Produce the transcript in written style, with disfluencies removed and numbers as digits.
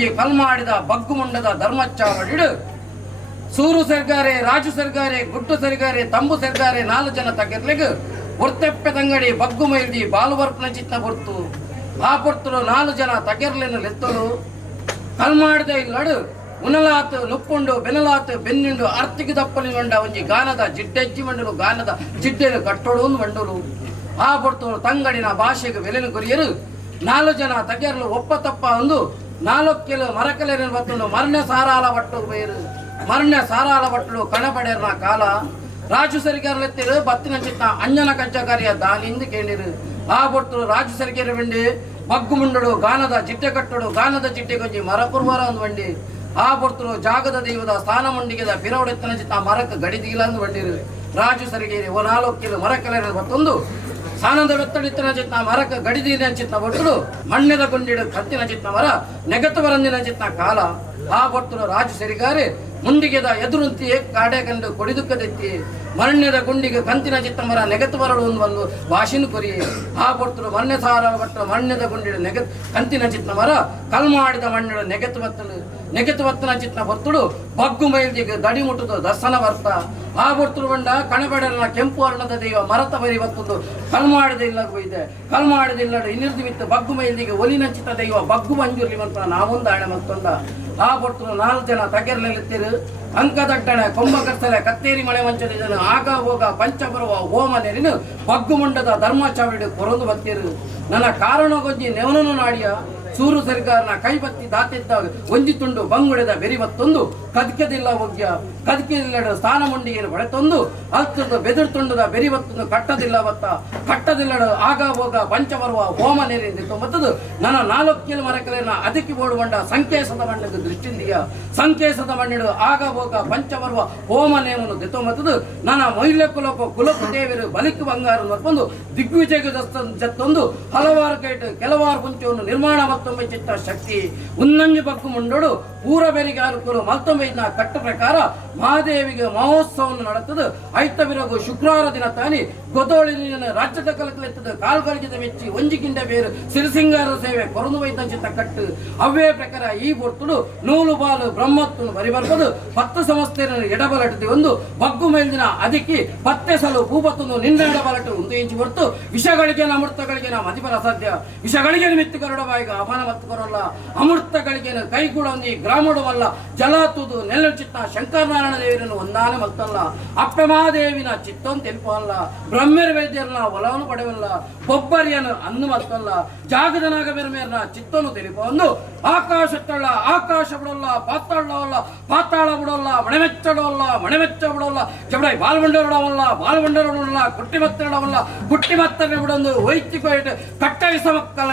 ಒಂಜಿ ಕಲ್ಮಾಡಿದ ಬಗ್ಗು ಮುಂಡದ ಧರ್ಮಚ್ಚಾವಡಿಡು ಸೂರು ಸರ್ಗಾರೆ ರಾಜು ಸರ್ಗಾರೆ ಗುಡ್ಡು ಸರ್ಗಾರೆ ತಂಬು ಸರ್ಗಾರೆ 4 ಜನ ತಗಿರ್ಲಿಗ್ ಹೊರ್ತೆಪ್ಪೆ ತಂಗಡಿ ಬಗ್ಗು ಮೈಲ್ದಿ ಬಾಲುವರ್ಪನ ಚಿತ್ತ ಹೊರ್ತು ಆ ಪೊರ್ತರು 4 ಜನ ತಗಿರ್ಲಿನ ಲೆತ್ತಲು ಕಲ್ಮಾಡಿದ ಇಲ್ಲಡು ಉನಲಾತು ನುಪ್ಪುಂಡು ಬೆನಲಾತು ಬೆನ್ನುಂಡು ಆರ್ಥಿಕ ದಪ್ಪಲಿ ಮಂಡ ಒಂಜಿ ಗಾನದ ಜಿಡ್ಡೆಜ್ಜಿ ಮಂಡಲು ಗಾನದ ಜಿಡ್ಡೆನು ಕಟ್ಟೋಡು ಮಂಡಲು ಆ ಪೊರ್ತರು ತಂಗಡಿನ ಭಾಷೆಗೆ ಬೆಲೆನು ಕೊರಿಯರು 4 ಜನ ತಗಿಯರ್ಲು ಒಪ್ಪ ತಪ್ಪ ಒಂದು 4 ಕಿಲೋ ಮರಕಲೆರನ್ನು ಬತ್ತುಂಡು ಮರಣ್ಯ ಸಾರಾಲ ಬಟ್ಟು ಬೇರು ಮರಣ್ಯ ಸಾರಾಲ ಬಟ್ಟಲು ಕಣಪಡೆರ್ನ ಕಾಲ ರಾಜು ಸರಿಗಾರಲೆತ್ತಿರು ಬತ್ತಿನ ಚಿತ್ತ ಅಂಜನ ಕಂಚಕಾರಿಯ ದಾನಿಂದ ಕೇಳಿರು ಆ ಪೊರ್ತರು ರಾಜು ಸರಿಗೇರ ಬಂಡಿ ಬಗ್ಗು ಮುಂಡಡು ಗಾನದ ಜಿಡ್ಡೆ ಕಟ್ಟಡು ಗಾನದ ಜಿಡ್ಡೆ ಕೊಂಚಿ ಮರ ಕುರ್ವಾರ ಒಂದು ಬಂಡಿ ಆ ಪೊರ್ತರು ಜಾಗದ ದೈವದ ಸ್ಥಾನ ಮಂಡಿಗೆದ ಪಿರವಡೆತ್ತನ ಚಿತ್ತ ಮರಕ್ಕೆ ಗಡಿದಿಲ್ಲ ಅಂದು ಬಂಡಿರು ರಾಜು ಸರಿಗೇರಿ 4 ಕಿಲೋ ಮರಕಲೆರನ್ನು ಬತ್ತೊಂದು ಸಾನದ ಬೆತ್ತಡಿತ್ತಿನ ಚಿತ್ತ ಮರಕ ಗಡಿದಿನ ಚಿತ್ತ ಬಟ್ಟಲು ಮಣ್ಣೆದ ಗೊಂಡಿಡು ಕತ್ತಿನ ಚಿತ್ತ ಮರ ನೆಗತು ಬರಂದಿನ ಚಿತ್ತ ಕಾಲ ಆ ಬರ್ತರು ರಾಜು ಸರಿಗಾರೆ ಮುಂದಿಗೆದ ಎದುರುಂತಿಯೇ ಕಾಡೆ ಕಂಡು ಕೊಡಿದುಕ್ಕದೆತ್ತಿ ಮರಣ್ಯದ ಗುಂಡಿಗೆ ಕಂತಿನ ಚಿತ್ತ ಮರ ನೆಗತು ಬರಲು ಒಂದು ವಾಶಿನ ಕೊರಿ ಆ ಬರ್ತರು ಮಣ್ಣೆ ಸಾರ ಬಟ್ಟು ಮಣ್ಣೆದ ಗುಂಡಿಡು ಕಂತಿನ ಚಿತ್ತ ಮರ ಕಲ್ಮಾಡಿದ ಮಣ್ಣಿಡು ನೆಗೆತು ಬತ್ತನ ಚಿತ್ತ ಬರ್ತುಡು ಬಗ್ಗು ಮೈಲ್ದಿಗೆ ದಡಿ ಮುಟ್ಟುದು ದರ್ಶನ ಬರ್ತ ಆ ಬರ್ತರು ಬಂಡ ಕಣಬೆಡರನ ಕೆಂಪು ವರ್ಣದ ದೈವ ಮರತ ಬರಿ ಬತ್ತುದು ಕಲ್ಮಾಡಿದ ಇಲ್ಲಗೂ ಇದೆ ಕಲ್ಮಾಡಿದ ಇಲ್ಲಡು ಇನ್ನಿರ್ದು ಬಿತ್ತು ಬಗ್ಗು ಮೈಲ್ದಿಗೆ ಒಲಿನ ಚಿತ್ತ ದೈವ ಬಗ್ಗು ಪಂಜುರ್ಲಿ ಮಂತ್ರ ನಾವೊಂದ ಆಣೆ ಮತ್ತೊಂದ ಆ ಬರ್ತರು 4 ಜನ ತಗೆರ್ಲೆತ್ತಿರು ಅಂಕದಟ್ಟಣೆ ಕೊಂಬಕರ್ತಲೆ ಕತ್ತೇರಿ ಮಳೆ ಮಂಚದಿದನು ಆಗ ಹೋಗ ಪಂಚ ಬರುವ ಹೋಮ ನೆರಿನು ಬಗ್ಗು ಮುಂಡದ ಧರ್ಮ ಚಾವಿಡು ಕೊರೊಂದು ಬತ್ತಿರು ನನ್ನ ಕಾರಣ ಗೊಂಜಿ ನೆವನನು ನಾಡಿಯ ಸೂರು ಸರ್ಕಾರನ ಕೈ ಬತ್ತಿ ದಾತಿದ್ದ ಒಂಜಿ ತುಂಡು ಬಂಗುಡೆದ ಬೆರಿ ಬತ್ತೊಂದು ಕದ್ಕೆದಿಲ್ಲ ಒಗ್ಯ ಕದ್ಕೆದಿಲ್ಲಡ ಸ್ಥಾನ ಮುಂಡಿಗೆನು ಬಳೆತೊಂದು ಅಲ್ತದ ಬೆದರ್ ತುಂಡದ ಬೆರಿ ಬತ್ತೊಂದು ಕಟ್ಟದಿಲ್ಲಡ ಆಗ ಹೋಗ ಪಂಚ ಬರುವ ಹೋಮ ನೆರೆಂದಿತ್ತು ಮತ್ತದು ನನ್ನ 4 ಕಿಲೋ ಮರಕಲೆನ ಅದಕ್ಕೆ ಬೋಡುವಂಡ ಸಂಕೇಸದ ಮಣ್ಣದ ದೃಷ್ಟಿಂದಿಯ ಸಂಕೇಸದ ಮಣ್ಣಿಡು ಆಗ ಹೋಗ ಪಂಚ ಬರುವ ಹೋಮ ನೇಮನು ದೆತ್ತೋ ಮತ್ತದು ನನ್ನ ಮೈಲ್ಯ ಕುಲಕು ದೇವರು ಬಲಿಕ್ ಬಂಗಾರ ಮತ್ತೊಂದು ದಿಗ್ವಿಜಯ ಜತ್ತೊಂದು ಹಲವಾರು ಕೈಟ್ ಕೆಲವಾರು ಪುಂಚವನ್ನು ನಿರ್ಮಾಣ ಮತ್ತೊಮ್ಮೆ ಚಿತ್ತ ಶಕ್ತಿ ಉನ್ನಂಜು ಬಗ್ಗು ಮುಂಡೋಡು ಪೂರ ಬೆರಿಗೆ ಅನುಕೂಲ ಮತ್ತೊಮ್ಮೆ ಇದನ್ನ ಕಟ್ಟು ಪ್ರಕಾರ ಮಹಾದೇವಿಗೆ ಮಹೋತ್ಸವವನ್ನು ನಡೆತದು ಐತ ಬಿರಗು ಶುಕ್ರವಾರ ದಿನ ತಾನಿ ಗೊದೋಳಿನ ರಾಜ್ಯದ ಕಲಕಲೆತ್ತದ ಕಾಲ್ಗಳಿದ ಮೆಚ್ಚಿ ಒಂಜಿಗಿಂಡ ಬೇರು ಸಿರಿಸಿಂಗಾರ ಸೇವೆ ಕೊರದು ವೈದ್ಯ ಚಿತ್ತ ಕಟ್ಟು ಅವೇ ಪ್ರಕಾರ ಈ ಬೊರ್ತುಡು ನೂಲು ಬಾಲು ಬ್ರಹ್ಮತ್ವನು ಬರಿಬರ್ಬೋದು 10 ಸಂಸ್ಥೆಯನ್ನು ಎಡಬಲಟದಿ ಒಂದು ಬಗ್ಗು ಮೇಲ್ದಿನ ಅದಕ್ಕೆ 10 ಸಲ ಭೂಪತ್ತನ್ನು ನಿಂದ ಎಡಬಲಟು ಒಂದು ಇಂಚು ಹೊರತು ವಿಷಗಳಿಗೆ ಅಮೃತಗಳಿಗೆ ನಾ ಮತಿಪರ ಅಸಾಧ್ಯ ವಿಷಗಳಿಗೆ ಮಿತ್ತು ಕರಡ ಬಾಯಿಗ ಅಪಾನ ಮತ್ತು ಕೊರಲ್ಲ ಅಮೃತಗಳಿಗೆ ಕೈಗೂಡ ಒಂದು ಗ್ರಾಮಡವಲ್ಲ ಜಲಾತುದು ನೆಲ್ಲ ಚಿತ್ತ ಶಂಕರನಾರಾಯಣ ದೇವರನ್ನು ಒಂದಾನೆ ಮತ್ತಲ್ಲ ಅಪ್ಪೆ ಮಹಾದೇವಿನ ಚಿತ್ತೊಂದು ತೆಲುಪಲ್ಲ ಬ್ರಹ್ಮೇರ ವೈದ್ಯರನ್ನ ಒಲವನ್ನು ಪಡೆಯಲ್ಲ ಬೊಬ್ಬರಿಯನ್ನು ಅನ್ನು ಮತ್ತಲ್ಲ ಜಾಗದ ನಾಗಬೇರ್ಮೇರನ ಚಿತ್ತವನ್ನು ತೆಲುಪ ಒಂದು ಆಕಾಶ ಬಿಡಲ್ಲ ಪಾತಾಳ ಬಿಡಲ್ಲ ಮಣೆಮೆಚ್ಚ ಬಿಡಲ್ಲ ಜಬಡೈ ಬಾಲ್ಬಂಡರಡವಲ್ಲ ಕುಟ್ಟಿ ಮತ್ತರಡವಲ್ಲ ಕುಟ್ಟಿ ಮತ್ತನೆ ಬಿಡೊಂದು ವೈದ್ಯ ಕಟ್ಟವಿಸ ಮಕ್ಕಳ